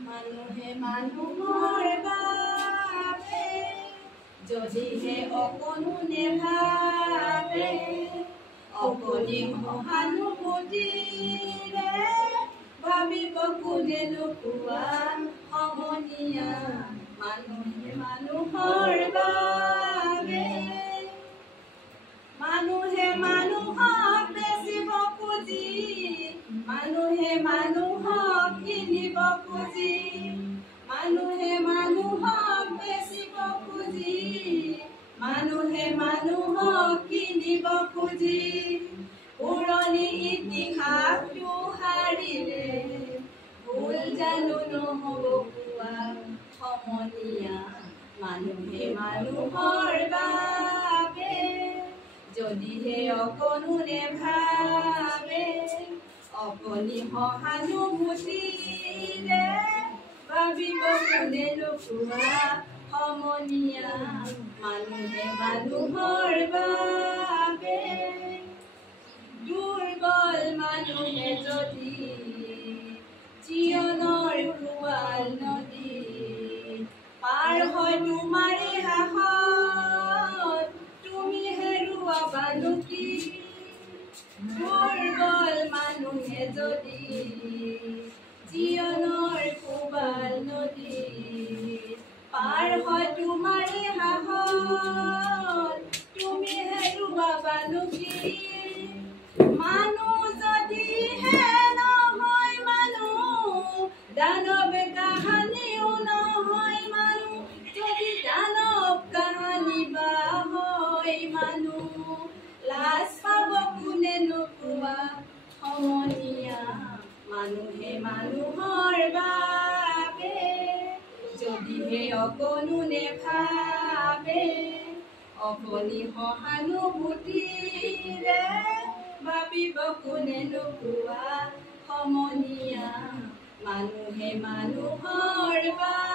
মানুহে মানুহৰ বাবে যদিহে অকণো নেভাবে অকণি সহানুভূতিৰে ভাবিব কোনে নোপোৱা সমনীয়া মানুহে মানুহৰ বাবে মানুহে মানুহক বেচিব খুজি মানুহে মানুহক কিনিব খুজি মানুহে মানুহক বেচিব খুজি মানুহে মানুহক কিনিব খুজি পুৰণি ইতিহাসটো হাৰিলে ভুল জানো নহ'ব কোৱা সমনীয়া মানুহে মানুহৰ বাবে যদিহে অকণো নেভাবে অকণি সহানুভূতিৰে ভাবিব কোনে নোপোৱা সমনীয়া মানুহে মানুহৰ বাবে দুৰ্বল মানুহে যদি জীৱনৰ খোৱাল নদী পাৰ হয় তোমাৰে সাহস তুমি হেৰুৱাবা কি দুৰ্বল মানুহে যদি জীৱনৰ খোৱাল নদী পাৰ হয় তোমাৰে সাহস তুমি হেৰুৱাবা কি মানুহ যদিহে নহয় মানুহ দানৱ কাহানিও নহয় মানুহ যদি দানৱ কাহানি বা হয় মানুহ লাজ পাব কোনে নোপোৱা সমনীয়া মানুহে মানুহৰ বাবে যদিহে অকণো নেভাবে অকণি সহানুভূতিৰে ভাবিব কোনে নোপোৱা সমনীয়া মানুহে মানুহৰ বাবে